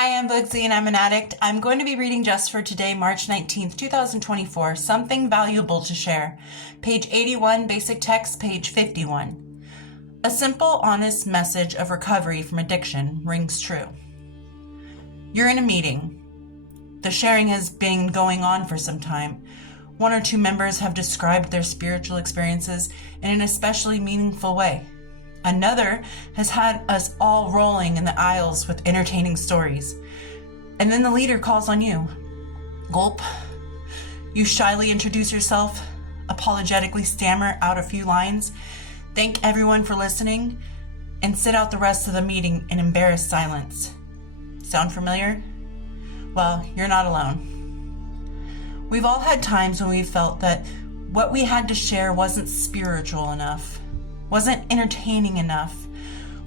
Hi, I'm Bugsy and I'm an addict. I'm going to be reading just for today, March 19th, 2024, Something Valuable to Share. Page 81, basic text, page 51. A simple, honest message of recovery from addiction rings true. You're in a meeting. The sharing has been going on for some time. One or two members have described their spiritual experiences in an especially meaningful way. Another has had us all rolling in the aisles with entertaining stories. And then the leader calls on you. Gulp. You shyly introduce yourself, apologetically stammer out a few lines, thank everyone for listening, and sit out the rest of the meeting in embarrassed silence. Sound familiar? Well, you're not alone. We've all had times when we felt that what we had to share wasn't spiritual enough, wasn't entertaining enough,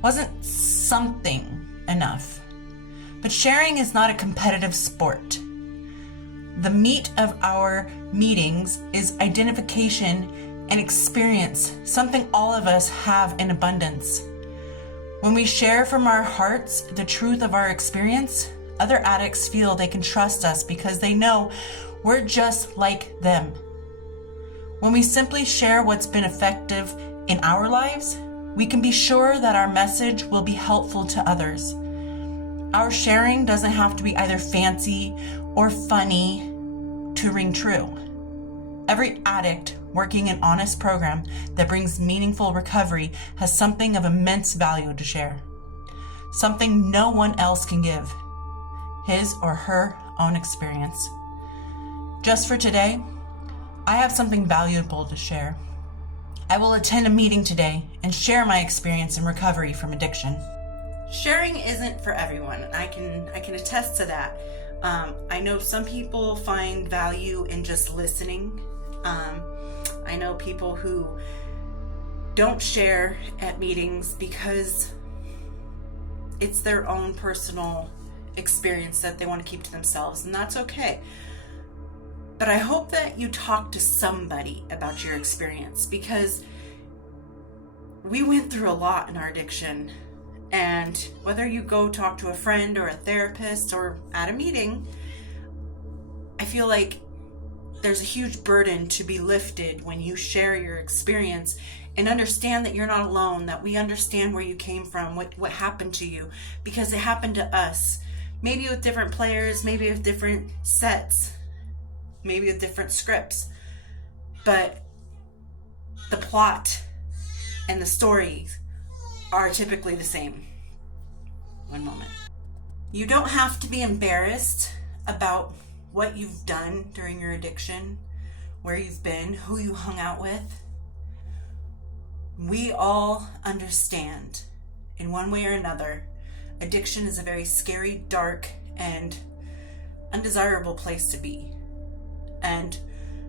wasn't something enough. But sharing is not a competitive sport. The meat of our meetings is identification and experience, something all of us have in abundance. When we share from our hearts the truth of our experience, other addicts feel they can trust us because they know we're just like them. When we simply share what's been effective in our lives, we can be sure that our message will be helpful to others. Our sharing doesn't have to be either fancy or funny to ring true. Every addict working an honest program that brings meaningful recovery has something of immense value to share. Something no one else can give. His or her own experience. Just for today, I have something valuable to share. I will attend a meeting today and share my experience in recovery from addiction. Sharing isn't for everyone. I can attest to that. I know some people find value in just listening. I know people who don't share at meetings because it's their own personal experience that they want to keep to themselves, and that's okay. But I hope that you talk to somebody about your experience, because we went through a lot in our addiction. And whether you go talk to a friend or a therapist or at a meeting, I feel like there's a huge burden to be lifted when you share your experience and understand that you're not alone, that we understand where you came from, what happened to you, because it happened to us. Maybe with different players, maybe with different sets, maybe with different scripts, but the plot and the stories are typically the same. One moment. You don't have to be embarrassed about what you've done during your addiction, where you've been, who you hung out with. We all understand, in one way or another, addiction is a very scary, dark, and undesirable place to be. And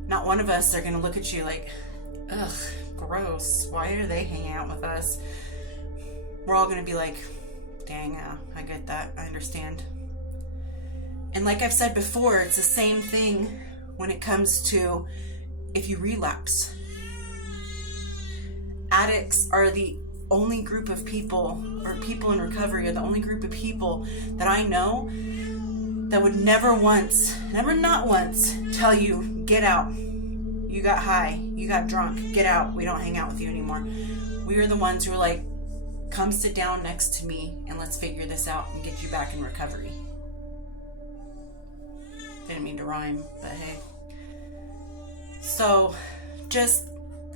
not one of us are going to look at you like, ugh, gross, why are they hanging out with us? We're all going to be like, dang, I get that, I understand. And like I've said before, it's the same thing when it comes to if you relapse. Addicts are the only group of people, or people in recovery are the only group of people that I know that would never not once tell you, get out. You got high, you got drunk, get out. We don't hang out with you anymore. We are the ones who are like, come sit down next to me and let's figure this out and get you back in recovery. Didn't mean to rhyme, but hey. So just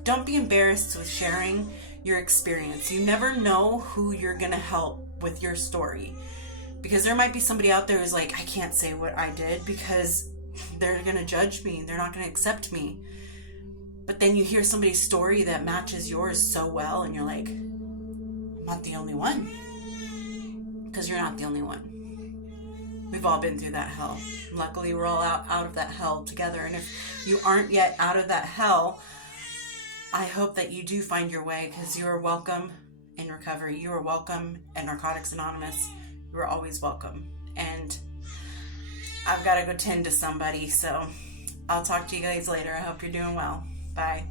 don't be embarrassed with sharing your experience. You never know who you're going to help with your story, because there might be somebody out there who's like, I can't say what I did because they're going to judge me. They're not going to accept me. But then you hear somebody's story that matches yours so well and you're like, I'm not the only one. Because you're not the only one. We've all been through that hell. Luckily, we're all out of that hell together. And if you aren't yet out of that hell, I hope that you do find your way, because you are welcome in recovery. You are welcome at Narcotics Anonymous. You are always welcome. And I've got to go tend to somebody, so I'll talk to you guys later. I hope you're doing well. Bye.